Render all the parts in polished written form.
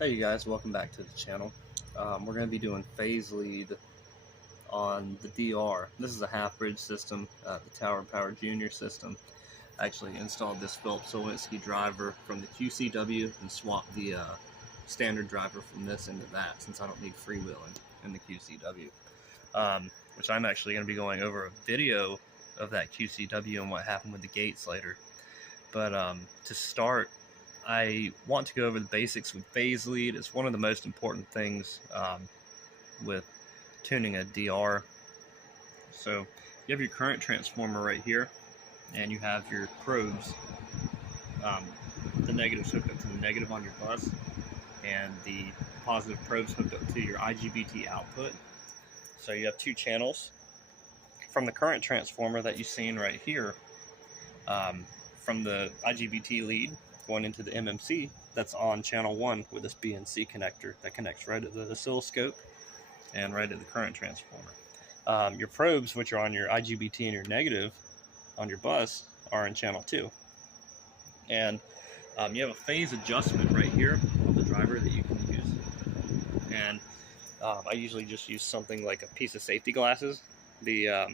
Hey you guys, welcome back to the channel. We're going to be doing phase lead on the DR. This is a half bridge system, the Tower Power Junior system. I actually installed this Phillips-Owinski driver from the QCW and swapped the standard driver from this into that, since I don't need freewheeling in the QCW. Which I'm actually going to be going over a video of that QCW and what happened with the gates later. But to start, I want to go over the basics with phase lead. It's one of the most important things with tuning a DR. So you have your current transformer right here, and you have your probes. The negative's hooked up to the negative on your bus, and the positive probes hooked up to your IGBT output. So you have two channels. From the current transformer that you've seen right here, from the IGBT lead going into the MMC, that's on channel 1 with this BNC connector that connects right at the oscilloscope and right at the current transformer. Your probes, which are on your IGBT and your negative on your bus, are in channel 2. And you have a phase adjustment right here on the driver that you can use. And I usually just use something like a piece of safety glasses. The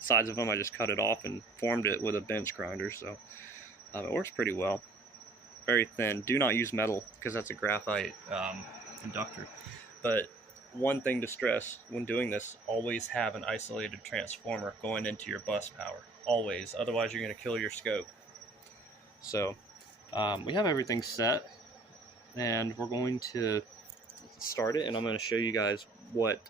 sides of them, I just cut it off and formed it with a bench grinder, so it works pretty well. Very thin. Do not use metal because that's a graphite inductor. But one thing to stress when doing this, always have an isolated transformer going into your bus power. Always. Otherwise you're going to kill your scope. So we have everything set, and we're going to start it, and I'm going to show you guys what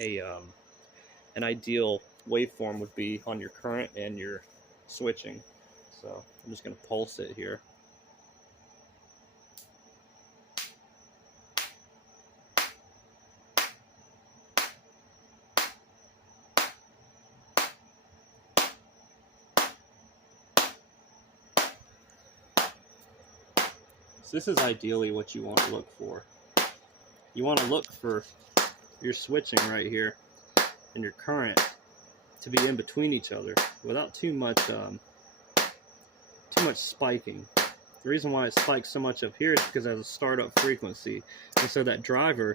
an ideal waveform would be on your current and your switching. So I'm just going to pulse it here. So this is ideally what you want to look for. You want to look for your switching right here and your current to be in between each other without too much spiking. The reason why it spikes so much up here is because it has a startup frequency, and so that driver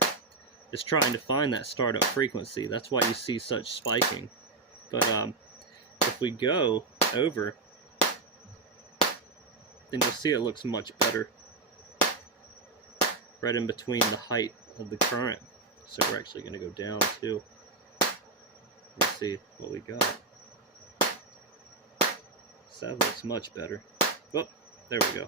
is trying to find that startup frequency. That's why you see such spiking. But if we go over, then you'll see it looks much better right in between the height of the current. So we're actually going to go down too. Let's see what we got. So that looks much better. Oh, there we go.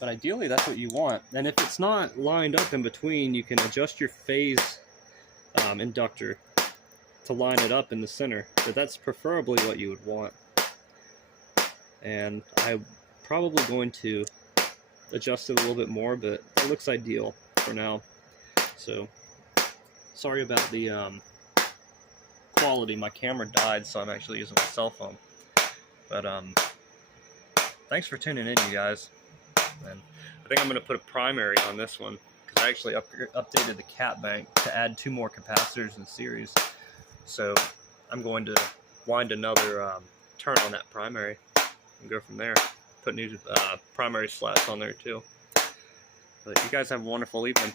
But ideally that's what you want. And if it's not lined up in between, you can adjust your phase inductor to line it up in the center. But that's preferably what you would want. And I'm probably going to adjust it a little bit more, but it looks ideal for now. So sorry about the quality. My camera died, so I'm actually using my cell phone. But thanks for tuning in, you guys. And I think I'm going to put a primary on this one, because I actually updated the cap bank to add 2 more capacitors in series. So I'm going to wind another turn on that primary and go from there. Put new primary slats on there too. But you guys have a wonderful evening.